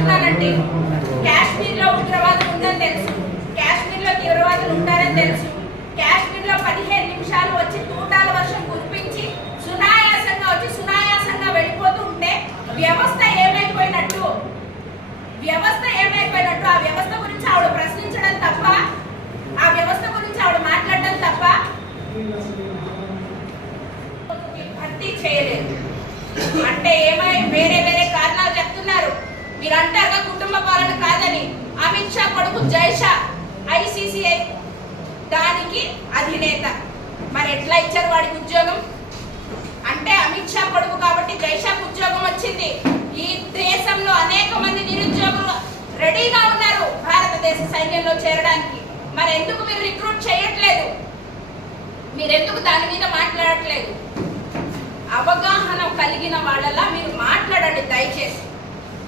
చెప్తున్నానండి. కాశ్మీర్ లో ఉగ్రవాదం ఉందని తెలుసు, కాశ్మీర్ లో తీవ్రవాదులు ఉంటారని తెలుసు. కాశ్మీర్ లో 15 నిమిషాలు వచ్చి తూటాల వర్షం కురిపించి సునాయాసంగా వెళ్ళిపోతూ ఉంటే వ్యవస్థ ఏమైపోయినట్టు, ఆ వ్యవస్థ గురించి ఆవిడ ప్రశ్నించడం తప్ప, ఆ వ్యవస్థ గురించి ఆవిడ మాట్లాడడం తప్ప భర్తీ చేయలేదు. అంటే ఏమై వేరే వేరే కారణాలు చెప్తున్నారు. మీరు అంటారుగా కుటుంబ పాలన కాదని. అమిత్ షా కొడుకు జైషా ICCI దానికి అధినేత. మరి ఎట్లా ఇచ్చారు వాడికి ఉద్యోగం? అంటే అమిత్ షా కొడుకు కాబట్టి జైషాకు ఉద్యోగం వచ్చింది. ఈ దేశంలో అనేక మంది నిరుద్యోగులు రెడీగా ఉన్నారు భారతదేశ సైన్యంలో చేరడానికి. మరి ఎందుకు మీరు రిక్రూట్ చేయట్లేదు? మీరెందుకు దాని మీద మాట్లాడట్లేదు? అవగాహన కలిగిన వాళ్ళలా మీరు మాట్లాడండి దయచేసి.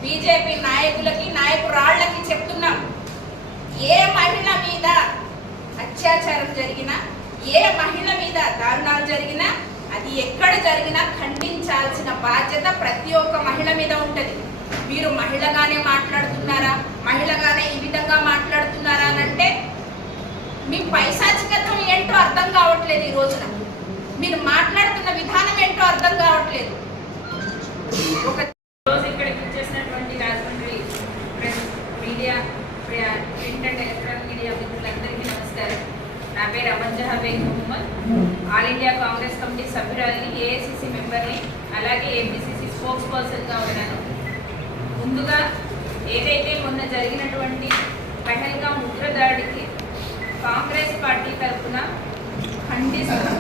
బీజేపీ నాయకులకి నాయకురాళ్లకి చెప్తున్నాం, ఏ మహిళ మీద అత్యాచారం జరిగినా, ఏ మహిళ మీద దారుణాలు జరిగినా, అది ఎక్కడ జరిగినా ఖండించాల్సిన బాధ్యత ప్రతి ఒక్క మహిళ మీద ఉంటది. మీరు మహిళగానే మాట్లాడుతున్నారా, మహిళగానే ఈ విధంగా మాట్లాడుతున్నారా అనంటే మీ పైశాచికత్వం ఏంటో అర్థం కావట్లేదు. ఈ రోజున మీరు మాట్లాడుతున్న విధానం ఏంటో అర్థం కావట్లేదు. ఒక రోజు ఇక్కడికి వచ్చేసినటువంటి Rajahmundry media, print and electronic media మిత్రులందరికీ నమస్కారం. నా పేరు Aman Jaha Baig Mohammad. All India Congress committee సభ్యురాలిని, AICC మెంబర్ని, అలాగే APCC స్పోక్స్ పర్సన్గా ఉన్నాను. ముందుగా ఏదైతే మొన్న జరిగినటువంటి పహల్గాం ఉగ్రదాడికి కాంగ్రెస్ పార్టీ తరఫున ఖండిస్తూ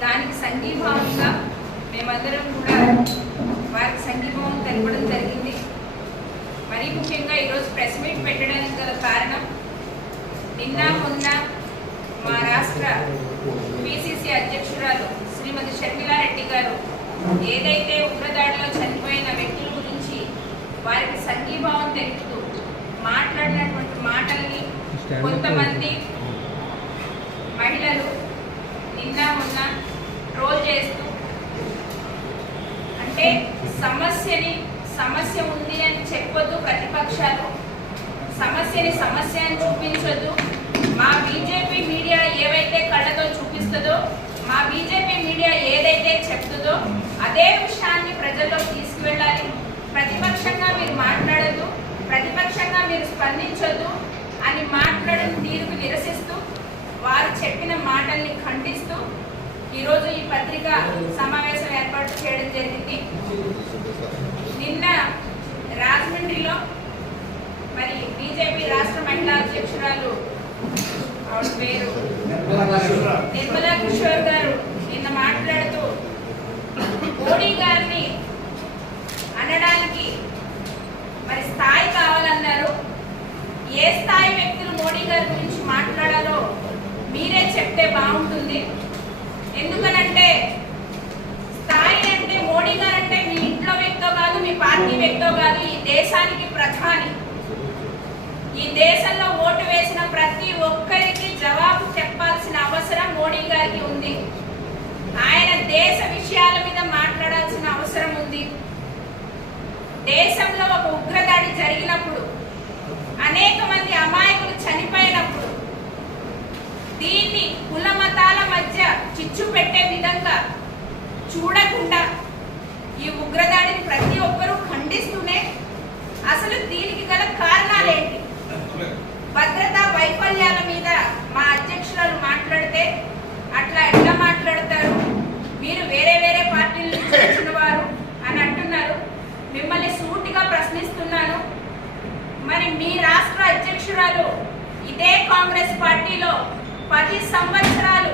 దానికి సంఘీభావంగా మేమందరం కూడా వారికి సంఘీభావం తెలపడం జరిగింది. మరీ ముఖ్యంగా ఈరోజు ప్రెస్ మీట్ పెట్టడానికి గల కారణం, నిన్న మొన్న మా రాష్ట్ర PCC అధ్యక్షురాలు శ్రీమతి షర్మిలారెడ్డి గారు ఏదైతే ఉగ్రదాడిలో చనిపోయిన వ్యక్తుల గురించి వారికి సంఘీభావం తెలుపుతూ మాట్లాడినటువంటి మాటల్ని కొంతమంది మహిళలు నిన్న మొన్న ట్రోల్ చేస్తూ, అంటే సమస్య ఉంది అని చెప్పొద్దు ప్రతిపక్షాలు, సమస్య అని చూపించొద్దు. మా బీజేపీ మీడియా ఏవైతే కళ్ళతో చూపిస్తుందో, మా బీజేపీ మీడియా ఏదైతే చెప్తుందో అదే విషయాన్ని ప్రజల్లో తీసుకువెళ్ళాలి. ప్రతిపక్షంగా మీరు మాట్లాడద్దు, ప్రతిపక్షంగా మీరు స్పందించొద్దు అని మాట్లాడిన తీరుకు నిరసిస్తూ, వారు చెప్పిన మాటల్ని ఖండిస్తూ ఈరోజు ఈ పత్రికా సమావేశం ఏర్పాటు చేయడం జరిగింది. నిన్న రాజమండ్రిలో మరి బీజేపీ రాష్ట్ర మహిళా అధ్యక్షురాలు ఆవిడ పేరు నిర్మలా కిషోర్ గారు నిన్న మాట్లాడుతూ మోడీ గారిని అనడానికి మరి స్థాయి కావాలన్నారు. ఏ స్థాయి వ్యక్తులు మోడీ గారి గురించి మాట్లాడాలో మీరే చెప్తే బాగుంటుంది. ఎందుకనంటే స్థాయి అంటే మోడీ గారు అంటే మీ ఇంట్లో వ్యక్తో కాదు, మీ పార్టీ వ్యక్తో కాదు, ఈ దేశానికి ప్రధాని. ఈ దేశంలో ఓటు వేసిన ప్రతి ఒక్కరికి జవాబు చెప్పాల్సిన అవసరం మోడీ గారికి ఉంది. ఆయన దేశ విషయాల మీద మాట్లాడాల్సిన అవసరం ఉంది. దేశంలో ఒక ఉగ్రదాడి జరిగినప్పుడు, అనేక మంది అమాయకులు చనిపోయినప్పుడు దీన్ని కుల మతాల మధ్య చిచ్చు పెట్టే విధంగా చూడకుండా ఈ ఉగ్రదాడిని ప్రతి ఒక్కరూ ఖండిస్తూనే అసలు దీనికి గల కారణాలేంటి, భద్రతా వైఫల్యాల మీద మా అధ్యక్షురాలు మాట్లాడితే అట్లా ఎట్లా మాట్లాడతారు, మీరు వేరే వేరే పార్టీల నుంచి వచ్చిన వారు అని అంటున్నారు. మిమ్మల్ని సూటిగా ప్రశ్నిస్తున్నాను, మరి మీ రాష్ట్ర అధ్యక్షురాలు ఇదే కాంగ్రెస్ పార్టీలో 10 సంవత్సరాలు